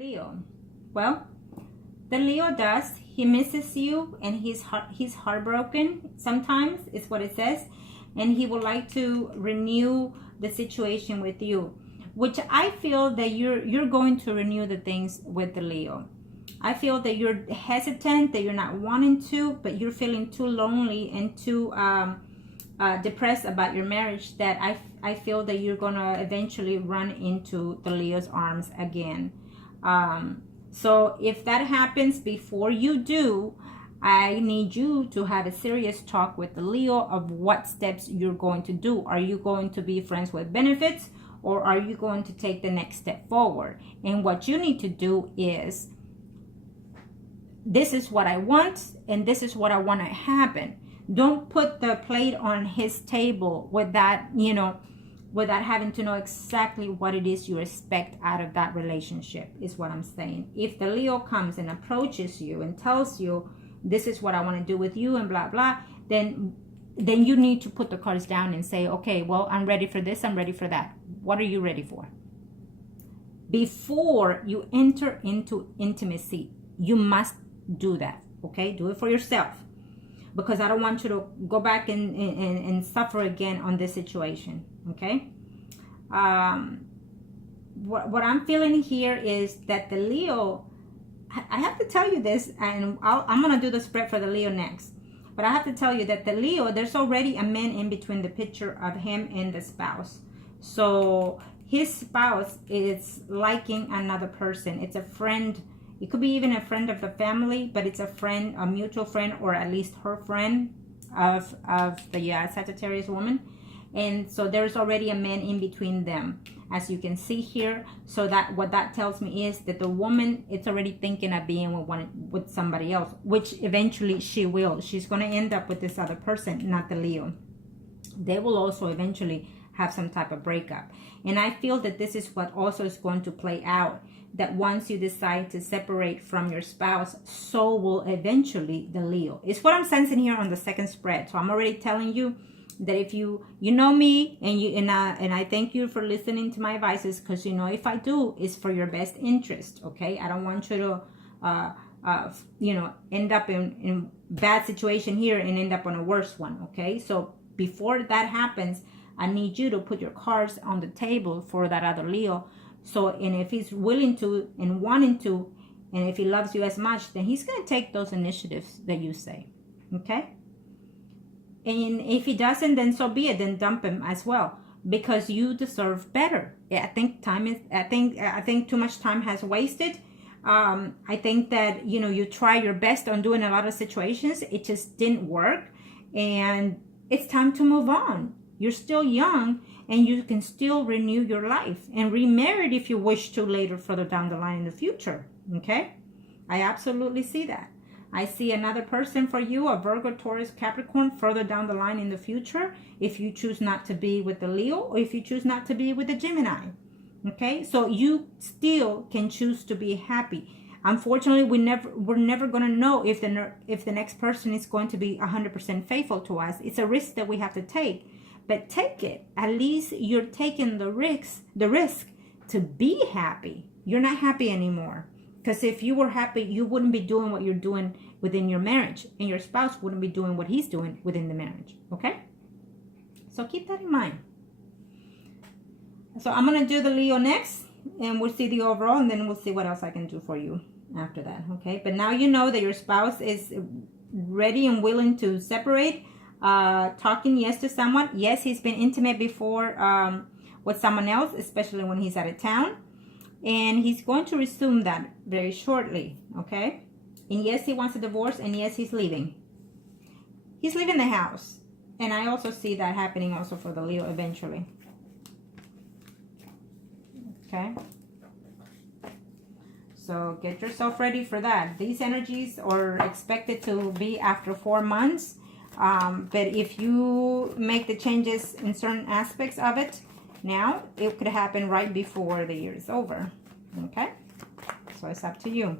Leo. Well, the Leo does. He misses you and he's heartbroken sometimes, is what it says. And he would like to renew the situation with you, which I feel that you're going to renew the things with the Leo. I feel that you're hesitant, that you're not wanting to, but you're feeling too lonely and too depressed about your marriage, that I feel that you're gonna eventually run into the Leo's arms again. So if that happens before you do, I need you to have a serious talk with the Leo of what steps you're going to do. Are you going to be friends with benefits, or are you going to take the next step forward? And what you need to do is, this is what I want and this is what I want to happen. Don't put the plate on his table without, without having to know exactly what it is you expect out of that relationship, is what I'm saying. If the Leo comes and approaches you and tells you, this is what I want to do with you and blah, blah, then you need to put the cards down and say, okay, well, I'm ready for this. I'm ready for that. What are you ready for? Before you enter into intimacy, you must do that. Okay. Do it for yourself, because I don't want you to go back and suffer again on this situation. Okay. What I'm feeling here is that the Leo, I have to tell you this, and I'm going to do the spread for the Leo next. But I have to tell you that the Leo, there's already a man in between the picture of him and the spouse. So his spouse is liking another person. It's a friend. It could be even a friend of the family, but it's a friend, a mutual friend, or at least her friend of the Sagittarius woman. And so there's already a man in between them, as you can see here. So that what that tells me is that the woman, it's already thinking of being with somebody else, which eventually she will. She's going to end up with this other person, not the Leo. They will also eventually have some type of breakup. And I feel that this is what also is going to play out, that once you decide to separate from your spouse, so will eventually the Leo. It's what I'm sensing here on the second spread. So I'm already telling you that if you know me, and I thank you for listening to my advices, because if I do, it's for your best interest. Okay, I don't want you to end up in bad situation here and end up on a worse one. Okay, so before that happens, I need you to put your cards on the table for that other Leo. So, and if he's willing to and wanting to, and if he loves you as much, then he's going to take those initiatives that you say. Okay? And if he doesn't, then so be it. Then dump him as well, because you deserve better. I think too much time has wasted. I think that, you try your best on doing a lot of situations. It just didn't work. And it's time to move on. You're still young, and you can still renew your life and remarry if you wish to later, further down the line in the future. Okay? I absolutely see that. I see another person for you, a Virgo, Taurus, Capricorn, further down the line in the future, if you choose not to be with the Leo, or if you choose not to be with the Gemini. Okay? So you still can choose to be happy. Unfortunately, we're never going to know if the next person is going to be 100% faithful to us. It's a risk that we have to take. But take it. At least you're taking the risk to be happy. You're not happy anymore. Because if you were happy, you wouldn't be doing what you're doing within your marriage. And your spouse wouldn't be doing what he's doing within the marriage. Okay? So keep that in mind. So I'm going to do the Leo next. And we'll see the overall. And then we'll see what else I can do for you after that. Okay? But now you know that your spouse is ready and willing to separate. Talking yes to someone. Yes, he's been intimate before with someone else, especially when he's out of town, and he's going to resume that very shortly. Okay, and yes, he wants a divorce, and yes, he's leaving the house. And I also see that happening also for the Leo eventually. Okay, so get yourself ready for that. These energies are expected to be after 4 months. But if you make the changes in certain aspects of it now, it could happen right before the year is over. Okay? So it's up to you.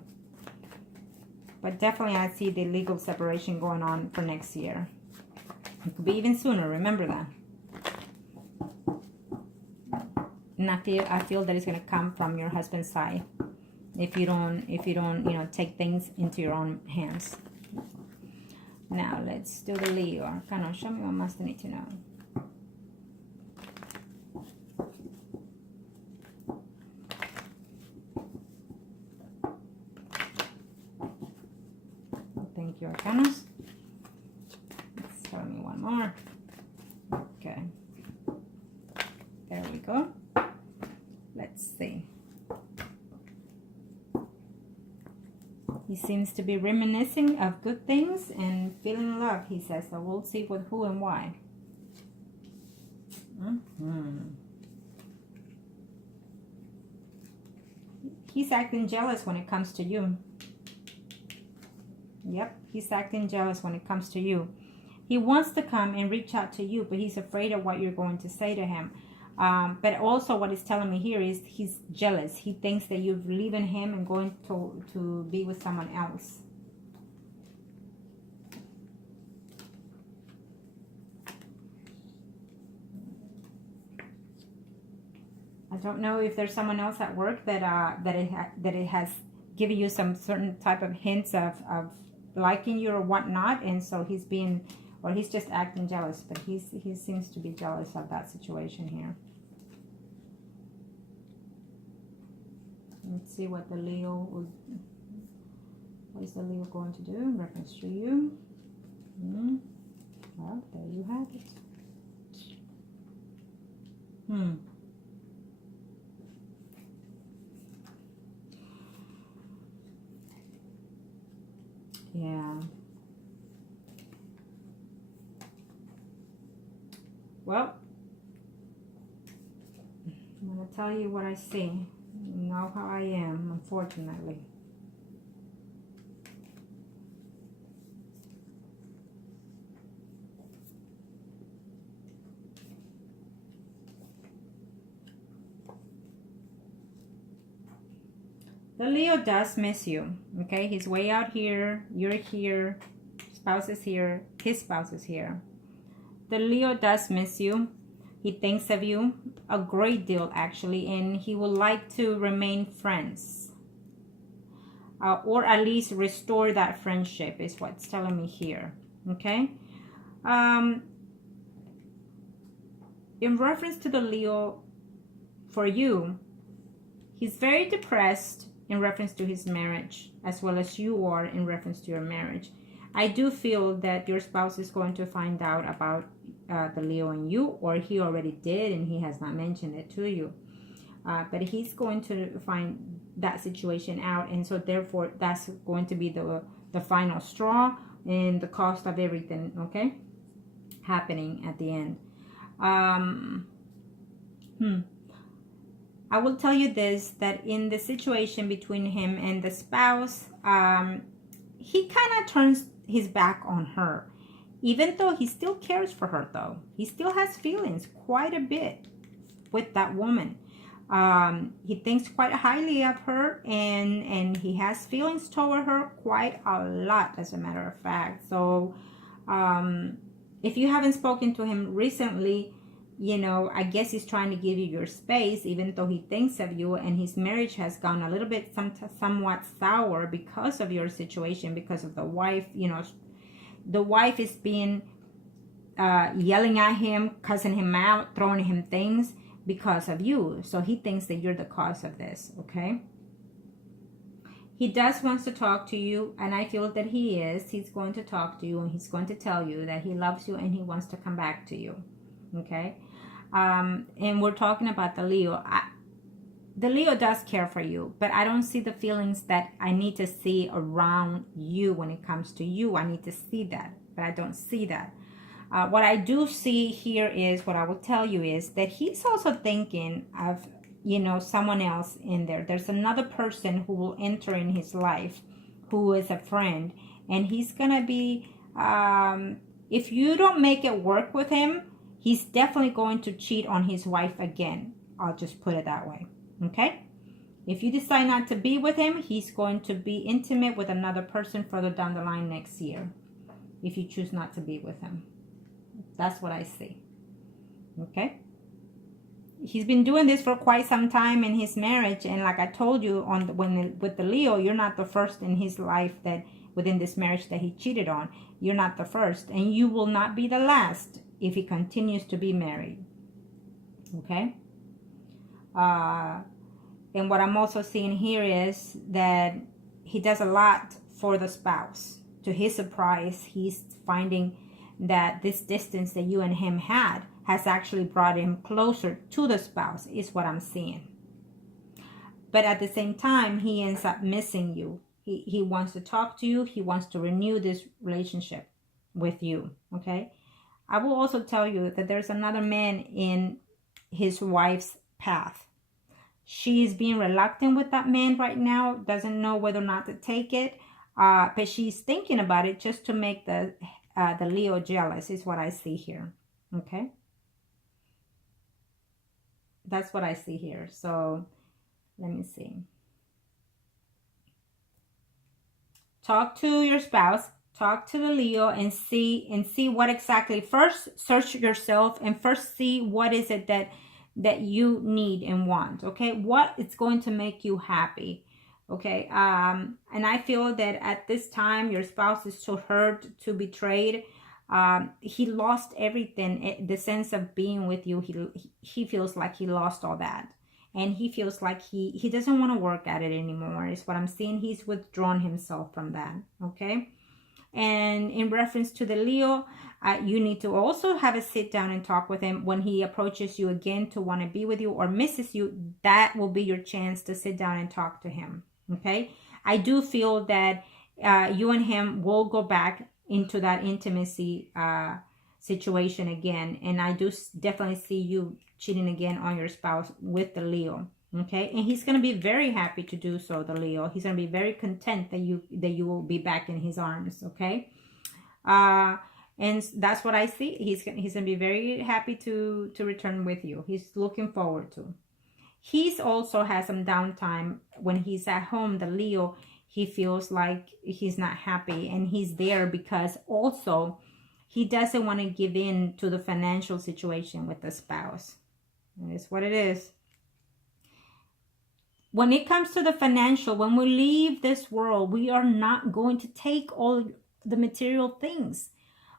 But definitely I see the legal separation going on for next year. It could be even sooner. Remember that. And I feel that it's going to come from your husband's side. if you don't, you know, take things into your own hands. Now let's do the Leo Arcana. Show me what must need to know. Thank you, Arcanas. Let's tell me one more. Okay. There we go. Let's see. He seems to be reminiscing of good things and feeling love, he says. So we'll see with who and why. He's acting jealous when it comes to you. Yep, he's acting jealous when it comes to you. He wants to come and reach out to you, but he's afraid of what you're going to say to him. But also what it's telling me here is he's jealous. He thinks that you're leaving him and going to be with someone else. I don't know if there's someone else at work that it has given you some certain type of hints of liking you or whatnot, and so he's being, or he's just acting jealous, but he seems to be jealous of that situation here. Let's see what the Leo will, what is the Leo going to do in reference to you? Well, there you have it. Yeah. Well, I'm going to tell you what I see. You know how I am, unfortunately. The Leo does miss you, okay? He's way out here, you're here, spouse is here, his spouse is here. The Leo does miss you. He thinks of you a great deal, actually, and he would like to remain friends. Or at least restore that friendship is what's telling me here, okay? In reference to the Leo, for you, he's very depressed in reference to his marriage, as well as you are in reference to your marriage. I do feel that your spouse is going to find out about the Leo and you, or he already did and he has not mentioned it to you. But he's going to find that situation out, and so therefore that's going to be the final straw and the cost of everything, okay, happening at the end. I will tell you this, that in the situation between him and the spouse, he kind of turns his back on her. Even though he still cares for her, though. He still has feelings quite a bit with that woman. He thinks quite highly of her, and he has feelings toward her quite a lot, as a matter of fact. So if you haven't spoken to him recently, you know, I guess he's trying to give you your space, even though he thinks of you, and his marriage has gone a little bit somewhat sour because of your situation, because of the wife. You know, the wife is being yelling at him, cussing him out, throwing him things because of you. So he thinks that you're the cause of this, okay? He does wants to talk to you, and I feel that he is. He's going to talk to you, and he's going to tell you that he loves you and he wants to come back to you, okay? And we're talking about the Leo. The Leo does care for you, but I don't see the feelings that I need to see around you when it comes to you. I need to see that, but I don't see that. What I do see here is, what I will tell you is that he's also thinking of, you know, someone else in there. There's another person who will enter in his life who is a friend, and he's gonna be, if you don't make it work with him, he's definitely going to cheat on his wife again. I'll just put it that way. Okay? If you decide not to be with him, he's going to be intimate with another person further down the line next year. If you choose not to be with him. That's what I see. Okay? he's been doing this for quite some time in his marriage, and like I told you with the Leo, you're not the first in his life that within this marriage that he cheated on. You're not the first, and you will not be the last if he continues to be married. Okay. And what I'm also seeing here is that he does a lot for the spouse. To his surprise, he's finding that this distance that you and him had has actually brought him closer to the spouse, is what I'm seeing. But at the same time, he ends up missing you. He wants to talk to you. He wants to renew this relationship with you. Okay. I will also tell you that there's another man in his wife's path. She is being reluctant with that man right now, doesn't know whether or not to take it, but she's thinking about it just to make the Leo jealous, is what I see here. Okay, that's what I see here. So let me see. Talk to your spouse, talk to the Leo, and see what exactly. First, search yourself and first see what is it that you need and want. Okay, what is going to make you happy. Okay, and I feel that at this time your spouse is so hurt, to betrayed. He lost everything, the sense of being with you. He feels like he lost all that, and he feels like he doesn't want to work at it anymore, is what I'm seeing. He's withdrawn himself from that. Okay, and in reference to the Leo, you need to also have a sit down and talk with him. When he approaches you again to want to be with you or misses you, that will be your chance to sit down and talk to him. Okay, I do feel that you and him will go back into that intimacy situation again, and I do definitely see you cheating again on your spouse with the Leo. Okay, and he's going to be very happy to do so, the Leo. He's going to be very content that you will be back in his arms. Okay, and that's what I see. He's going to be very happy to return with you. He's looking forward to. He's also has some downtime when he's at home. The Leo, he feels like he's not happy, and he's there because also he doesn't want to give in to the financial situation with the spouse. It's what it is. When it comes to the financial, when we leave this world, we are not going to take all the material things.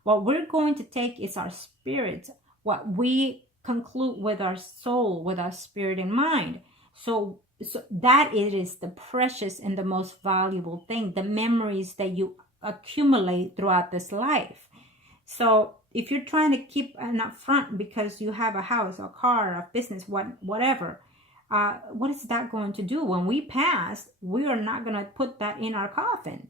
What we're going to take is our spirit, what we conclude with our soul, with our spirit and mind. So that it is the precious and the most valuable thing, the memories that you accumulate throughout this life. So if you're trying to keep an upfront because you have a house, a car, a business, whatever, what is that going to do? When we pass, we are not going to put that in our coffin,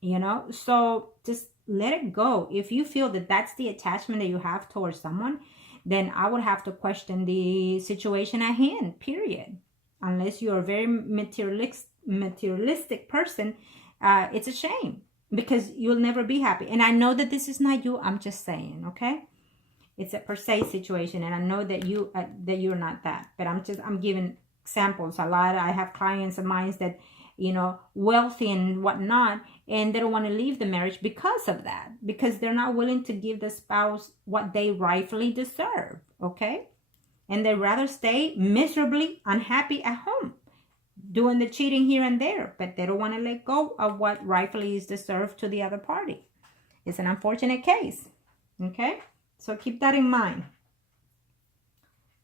you know? So just let it go. If you feel that that's the attachment that you have towards someone, then I would have to question the situation at hand, period. Unless you're a very materialistic person, it's a shame because you'll never be happy. And I know that this is not you. I'm just saying, okay? It's a per se situation, and I know that you're not that. But I'm giving examples. I have clients of mine that, you know, wealthy and whatnot, and they don't want to leave the marriage because of that, because they're not willing to give the spouse what they rightfully deserve. Okay, and they rather stay miserably unhappy at home, doing the cheating here and there, but they don't want to let go of what rightfully is deserved to the other party. It's an unfortunate case. Okay. So keep that in mind.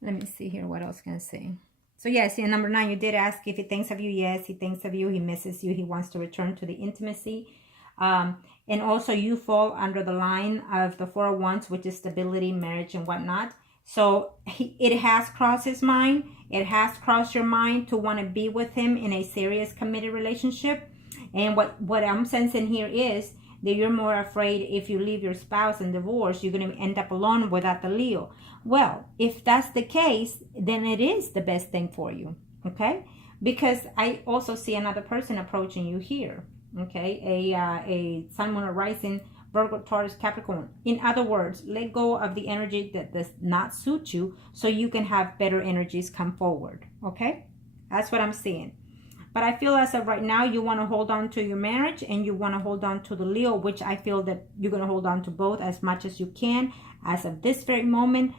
Let me see here. What else can I say? So yes, in number 9, you did ask if he thinks of you. Yes, he thinks of you. He misses you. He wants to return to the intimacy. And also you fall under the line of the 4 of Wands, which is stability, marriage, and whatnot. So it has crossed his mind. It has crossed your mind to want to be with him in a serious, committed relationship. And what I'm sensing here is that you're more afraid if you leave your spouse and divorce, you're going to end up alone without the Leo. Well, if that's the case, then it is the best thing for you, okay? Because I also see another person approaching you here, okay? A Sun, Moon, or Rising, Virgo, Taurus, Capricorn. In other words, let go of the energy that does not suit you so you can have better energies come forward, okay? That's what I'm seeing. But I feel as of right now, you want to hold on to your marriage and you want to hold on to the Leo, which I feel that you're going to hold on to both as much as you can. As of this very moment,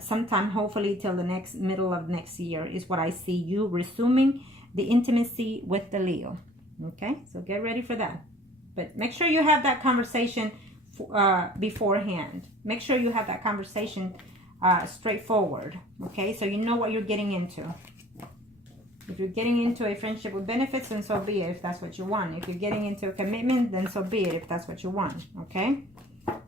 sometime hopefully till the middle of next year is what I see you resuming the intimacy with the Leo. Okay, so get ready for that. But make sure you have that conversation beforehand. Make sure you have that conversation straightforward. Okay, so you know what you're getting into. If you're getting into a friendship with benefits, then so be it, if that's what you want. If you're getting into a commitment, then so be it, if that's what you want. Okay,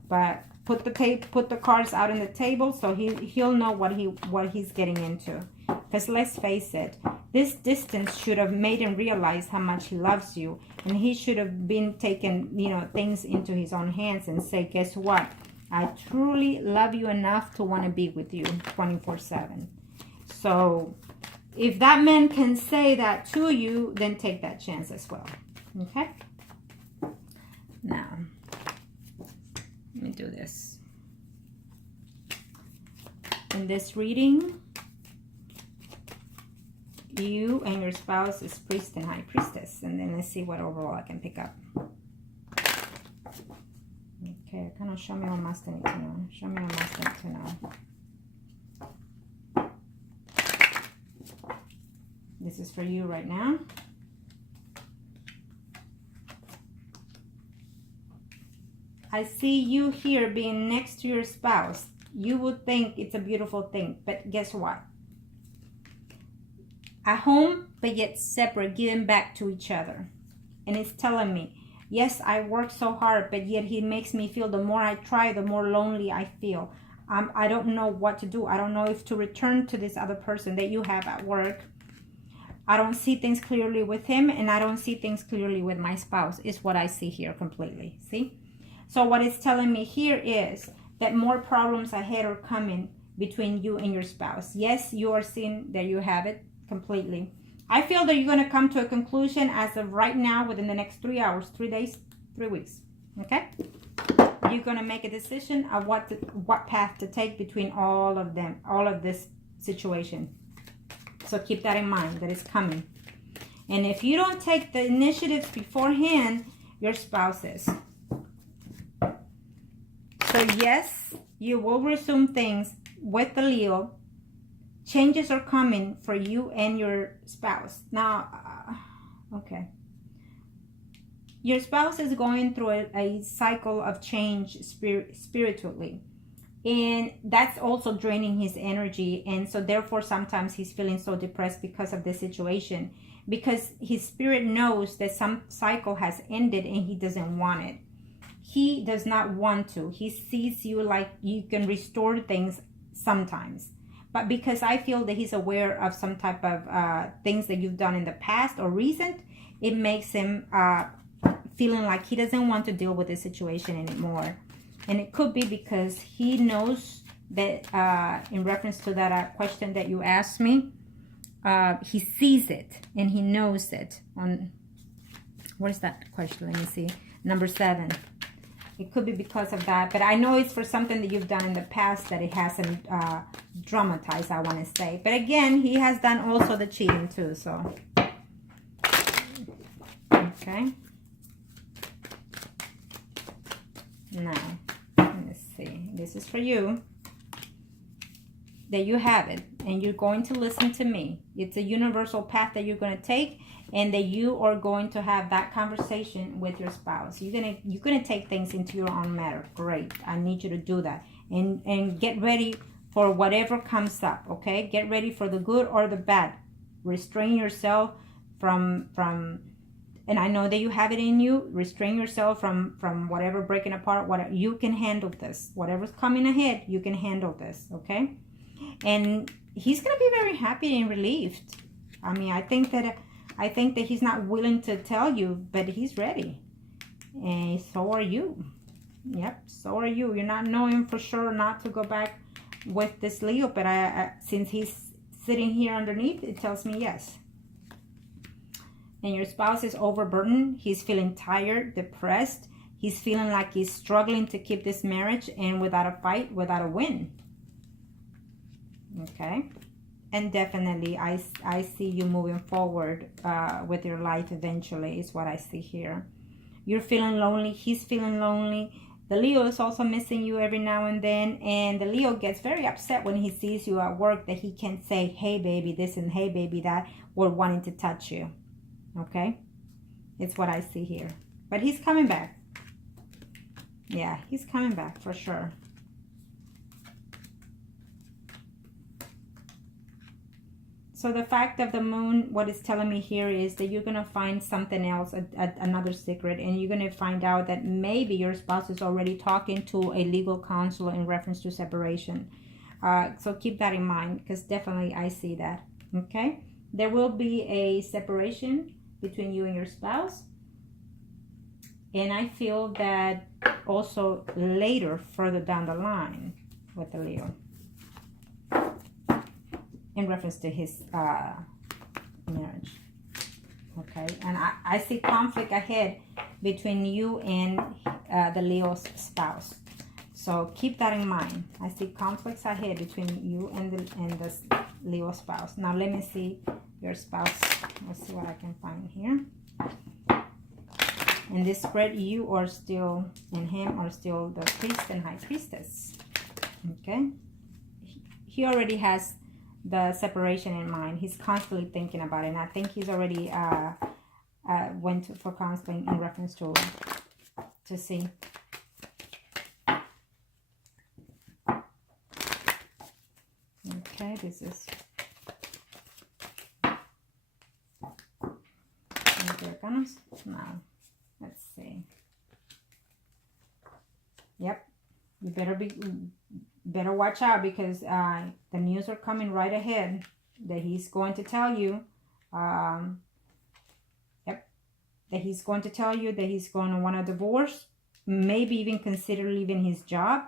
but put the cards out on the table so he'll know what he's getting into. Because let's face it, this distance should have made him realize how much he loves you, and he should have been taking, you know, things into his own hands and say, guess what? I truly love you enough to want to be with you 24/7. So if that man can say that to you, then take that chance as well. Okay? Now, let me do this. In this reading, you and your spouse is priest and high priestess. And then let's see what overall I can pick up. Okay, kind of show me what más tengo to know. Show me what más tengo to know. This is for you right now. I see you here being next to your spouse. You would think it's a beautiful thing, but guess what? At home, but yet separate, giving back to each other. And it's telling me, yes, I work so hard, but yet he makes me feel the more I try, the more lonely I feel. I don't know what to do. I don't know if to return to this other person that you have at work. I don't see things clearly with him, and I don't see things clearly with my spouse, is what I see here completely. See? So what it's telling me here is that more problems ahead are coming between you and your spouse. Yes, you are seeing that you have it completely. I feel that you're going to come to a conclusion as of right now within the next 3 hours, 3 days, 3 weeks. Okay? You're going to make a decision of what path to take between all of them, all of this situation. So keep that in mind, that it's coming. And if you don't take the initiatives beforehand, your spouse is. So yes, you will resume things with the Leo. Changes are coming for you and your spouse. Now, okay. Your spouse is going through a cycle of change spiritually. And that's also draining his energy. And so therefore, sometimes he's feeling so depressed because of the situation. Because his spirit knows that some cycle has ended and he doesn't want it. He does not want to. He sees you like you can restore things sometimes. But because I feel that he's aware of some type of things that you've done in the past or recent, it makes him feeling like he doesn't want to deal with this situation anymore. And it could be because he knows that in reference to that question that you asked me, he sees it and he knows it. Where's that question? Let me see. Number 7. It could be because of that, but I know it's for something that you've done in the past that it hasn't dramatized, I want to say. But again, he has done also the cheating too, so. Okay. Now, let's see. This is for you. That you have it, and you're going to listen to me. It's a universal path that you're going to take, and that you are going to have that conversation with your spouse. You're gonna take things into your own matter. Great. I need you to do that. And get ready for whatever comes up, okay? Get ready for the good or the bad. Restrain yourself from and I know that you have it in you. Restrain yourself from whatever breaking apart. Whatever, you can handle this. Whatever's coming ahead, you can handle this, okay? And he's gonna be very happy and relieved. I mean, I think that he's not willing to tell you, but he's ready. And so are you. Yep, so are you. You're not knowing for sure not to go back with this Leo, but since he's sitting here underneath, it tells me yes. And your spouse is overburdened. He's feeling tired, depressed. He's feeling like he's struggling to keep this marriage, and without a fight, without a win. Okay. And definitely, I see you moving forward with your life eventually, is what I see here. You're feeling lonely. He's feeling lonely. The Leo is also missing you every now and then, and the Leo gets very upset when he sees you at work that he can't say, hey baby this and hey baby that, or wanting to touch you. Okay, it's what I see here. But he's coming back. Yeah, he's coming back for sure. So the fact of the moon, what it's telling me here is that you're going to find something else, another secret, and you're going to find out that maybe your spouse is already talking to a legal counsel in reference to separation. So keep that in mind, because definitely I see that. Okay, there will be a separation between you and your spouse. And I feel that also later, further down the line with the Leo, in reference to his marriage. Okay, and I see conflict ahead between you and the Leo's spouse. So keep that in mind. I see conflicts ahead between you and the Leo spouse. Now let me see your spouse. Let's see what I can find here. In this spread, you are still, and him are still the priest and high priestess. Okay, he already has the separation in mind. He's constantly thinking about it, and I think he's already went for counseling in reference to see. Okay, this is now. Let's see. Yep, you better watch out, because the news are coming right ahead that he's going to tell you. Yep, that he's going to tell you that he's going to want a divorce, maybe even consider leaving his job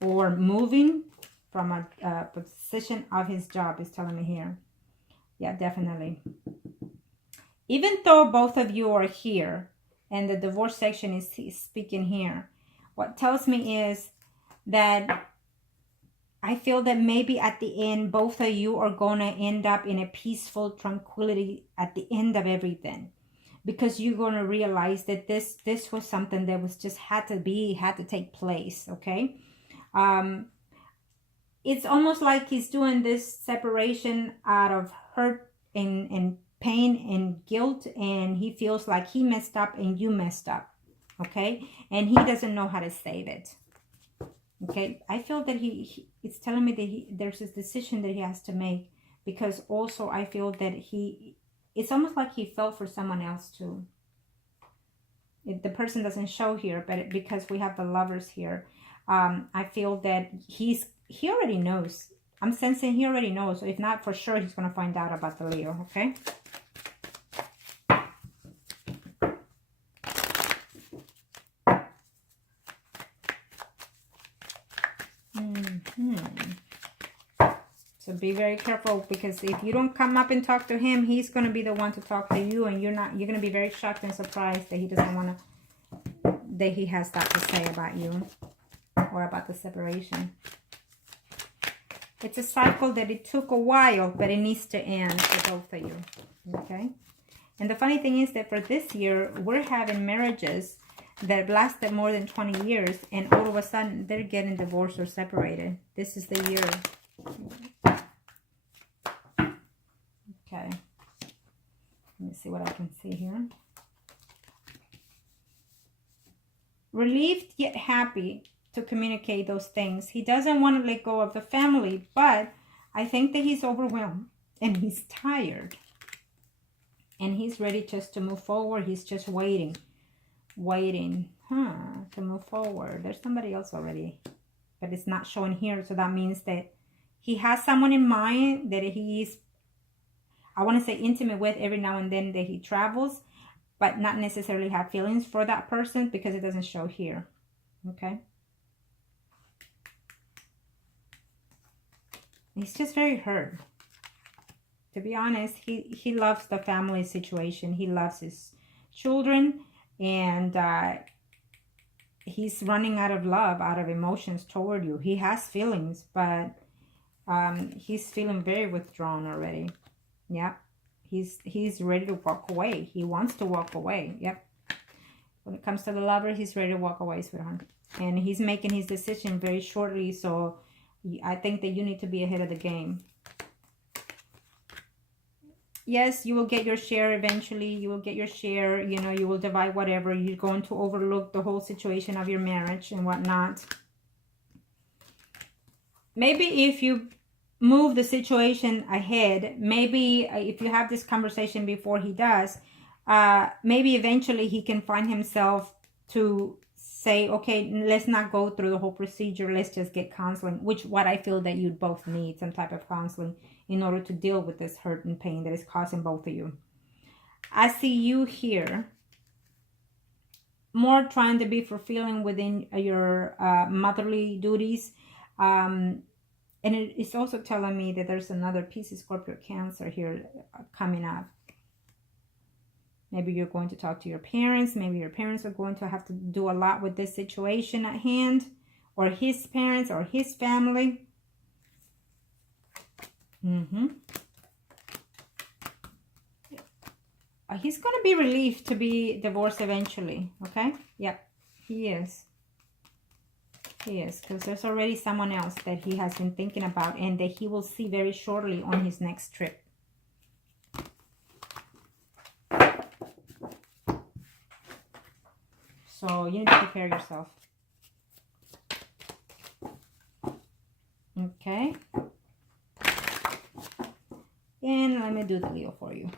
or moving from a position of his job, is telling me here. Yeah, definitely. Even though both of you are here and the divorce section is speaking here, what tells me is that I feel that maybe at the end, both of you are going to end up in a peaceful tranquility at the end of everything, because you're going to realize that this was something that was just had to take place. Okay. It's almost like he's doing this separation out of hurt and pain and guilt, and he feels like he messed up and you messed up. Okay, and he doesn't know how to save it. Okay, I feel that it's telling me that there's this decision that he has to make, because also I feel that it's almost like he fell for someone else too. The person doesn't show here, but because we have the lovers here, I feel that he already knows. I'm sensing he already knows. So if not, for sure he's going to find out about the Leo. Okay. So be very careful, because if you don't come up and talk to him, he's going to be the one to talk to you, and you're going to be very shocked and surprised that he doesn't want to, that he has that to say about you or about the separation. It's a cycle that it took a while, but it needs to end for both of you. Okay. And the funny thing is that for this year, we're having marriages that lasted more than 20 years, and all of a sudden they're getting divorced or separated. This is the year. Okay, let me see what I can see here. Relieved yet happy to communicate those things. He doesn't want to let go of the family, but I think that he's overwhelmed and he's tired, and he's ready just to move forward. He's just waiting to move forward. There's somebody else already, but it's not showing here. So that means that he has someone in mind that he's, I want to say, intimate with every now and then, that he travels, but not necessarily have feelings for that person, because it doesn't show here. Okay. He's just very hurt. To be honest, he loves the family situation. He loves his children, and he's running out of love, out of emotions toward you. He has feelings, but he's feeling very withdrawn already. Yeah, he's ready to walk away. He wants to walk away. Yep. When it comes to the lover, he's ready to walk away, sweetheart. And he's making his decision very shortly. So I think that you need to be ahead of the game. Yes, you will get your share eventually. You will get your share. You know, you will divide whatever. You're going to overlook the whole situation of your marriage and whatnot. Maybe if you move the situation ahead, maybe if you have this conversation before he does, maybe eventually he can find himself to say, okay, let's not go through the whole procedure. Let's just get counseling, which what I feel that you both need, some type of counseling in order to deal with this hurt and pain that is causing both of you. I see you here more trying to be fulfilling within your motherly duties. And it's also telling me that there's another piece of Scorpio Cancer here coming up. Maybe you're going to talk to your parents. Maybe your parents are going to have to do a lot with this situation at hand. Or his parents or his family. He's going to be relieved to be divorced eventually. Okay? Yep. He is. He is. Because there's already someone else that he has been thinking about. And that he will see very shortly on his next trip. So you need to prepare yourself. Okay. And let me do the Leo for you.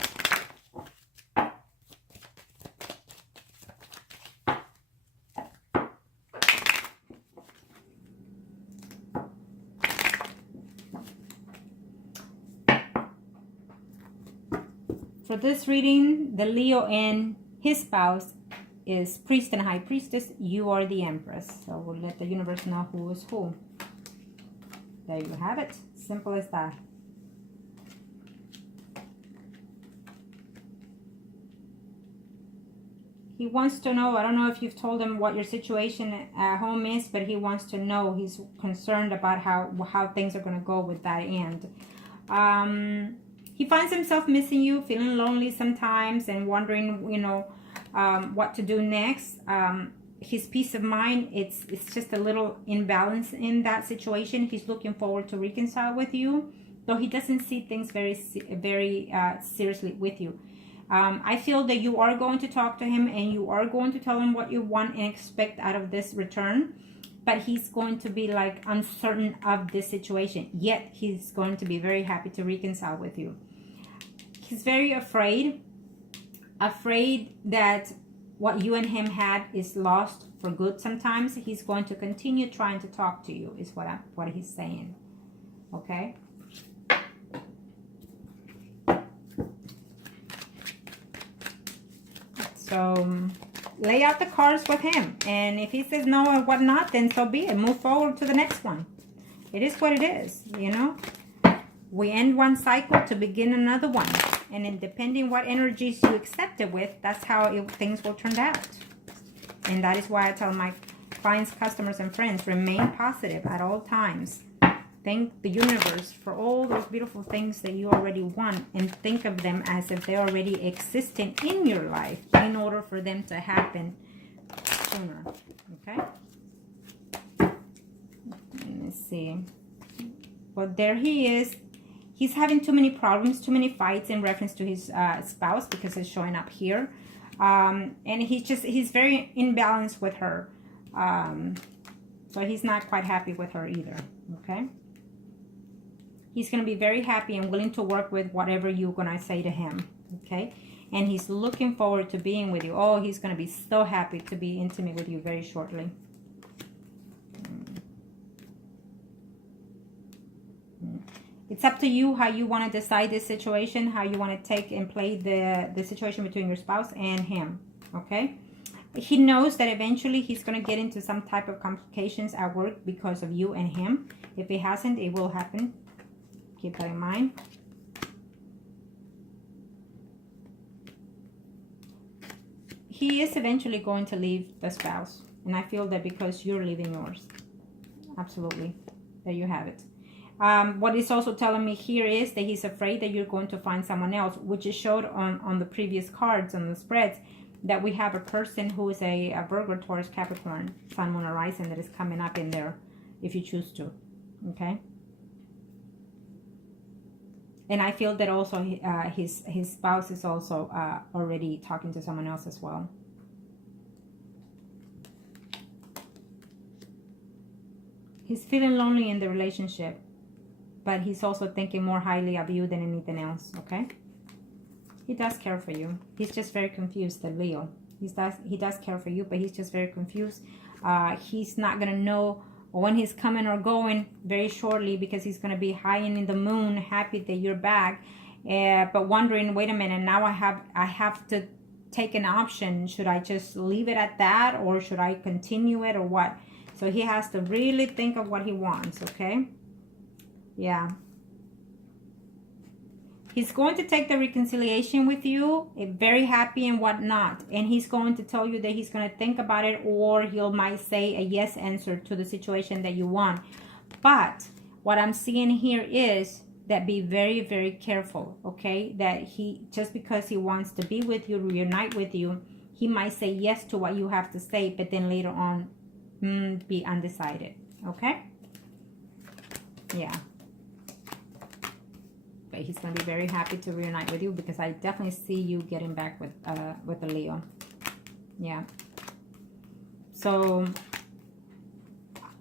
For this reading, the Leo and his spouse is Priest and High Priestess. You are the Empress. So we'll let the universe know who is who. There you have it. Simple as that. He wants to know, I don't know if you've told him what your situation at home is, but he wants to know. He's concerned about how things are going to go with that end. He finds himself missing you, feeling lonely sometimes, and wondering, you know, what to do next. His peace of mind, it's just a little imbalance in that situation. He's looking forward to reconcile with you, though he doesn't see things very seriously with you. I feel that you are going to talk to him and you are going to tell him what you want and expect out of this return, but he's going to be like uncertain of this situation, yet he's going to be very happy to reconcile with you. He's very afraid that what you and him had is lost for good. Sometimes he's going to continue trying to talk to you, is what he's saying. Okay? So lay out the cards with him, and if he says no and whatnot, then so be it. Move forward to the next one. It is what it is, you know. We end one cycle to begin another one, and in depending what energies you accept it with, that's how things will turn out. And that is why I tell my clients, customers, and friends, remain positive at all times. Thank the universe for all those beautiful things that you already want, and think of them as if they're already existing in your life in order for them to happen sooner. Okay? Let's see. Well, there he is. He's having too many problems, too many fights in reference to his spouse, because it's showing up here. And he's very imbalanced with her. So he's not quite happy with her either. Okay? He's going to be very happy and willing to work with whatever you're going to say to him. Okay? And he's looking forward to being with you. Oh, he's going to be so happy to be intimate with you very shortly. It's up to you how you want to decide this situation, how you want to take and play the situation between your spouse and him. Okay? He knows that eventually he's going to get into some type of complications at work because of you and him. If it hasn't, it will happen. Keep that in mind. He is eventually going to leave the spouse. And I feel that because you're leaving yours. Absolutely. There you have it. What is also telling me here is that he's afraid that you're going to find someone else, which is showed on the previous cards, on the spreads, that we have a person who is a Virgo, Taurus, Capricorn, Sun, Moon, or Rising that is coming up in there if you choose to. Okay. And I feel that also his spouse is also already talking to someone else as well. He's feeling lonely in the relationship, but he's also thinking more highly of you than anything else, okay? He does care for you. He's just very confused, the Leo. He does care for you, but he's just very confused. He's not going to know when he's coming or going very shortly, because he's going to be high in the moon, happy that you're back, but wondering, wait a minute, now I have to take an option. Should I just leave it at that, or should I continue it, or what? So he has to really think of what he wants, okay? Yeah. He's going to take the reconciliation with you, very happy and whatnot. And he's going to tell you that he's going to think about it, or he might say a yes answer to the situation that you want. But what I'm seeing here is that be very, very careful, okay? That he, just because he wants to be with you, reunite with you, he might say yes to what you have to say, but then later on, be undecided, okay? Yeah. But he's going to be very happy to reunite with you, because I definitely see you getting back with the Leo. Yeah. So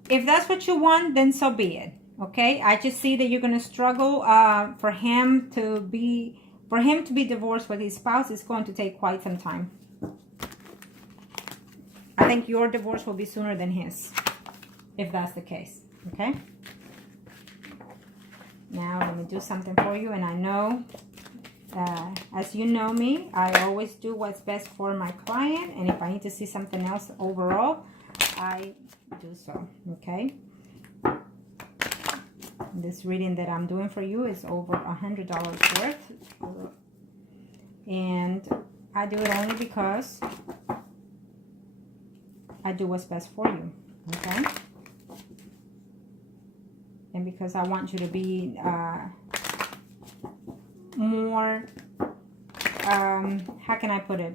if that's what you want, then so be it, okay? I just see that you're going to struggle for him to be divorced with his spouse. Is going to take quite some time. I think your divorce will be sooner than his, if that's the case, okay? Now, let me do something for you. And I know, as you know me, I always do what's best for my client. And if I need to see something else overall, I do so, okay? This reading that I'm doing for you is over $100 worth. And I do it only because I do what's best for you, okay? And because I want you to be more, how can I put it?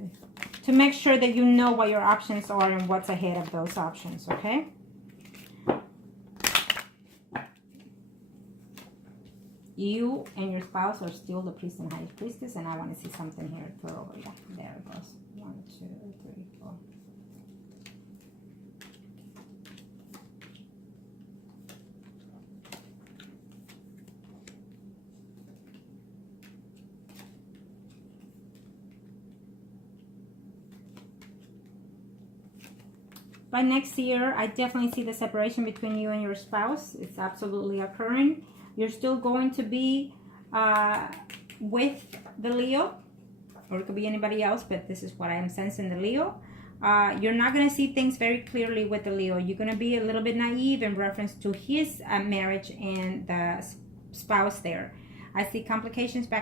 To make sure that you know what your options are and what's ahead of those options, okay? You and your spouse are still the priest and high priestess, and I want to see something here for over. Yeah, there it goes. 1, 2, 3, 4. By next year, I definitely see the separation between you and your spouse. It's absolutely occurring. You're still going to be with the Leo, or it could be anybody else, but this is what I am sensing, the Leo. You're not going to see things very clearly with the Leo. You're going to be a little bit naive in reference to his marriage and the spouse there. I see complications back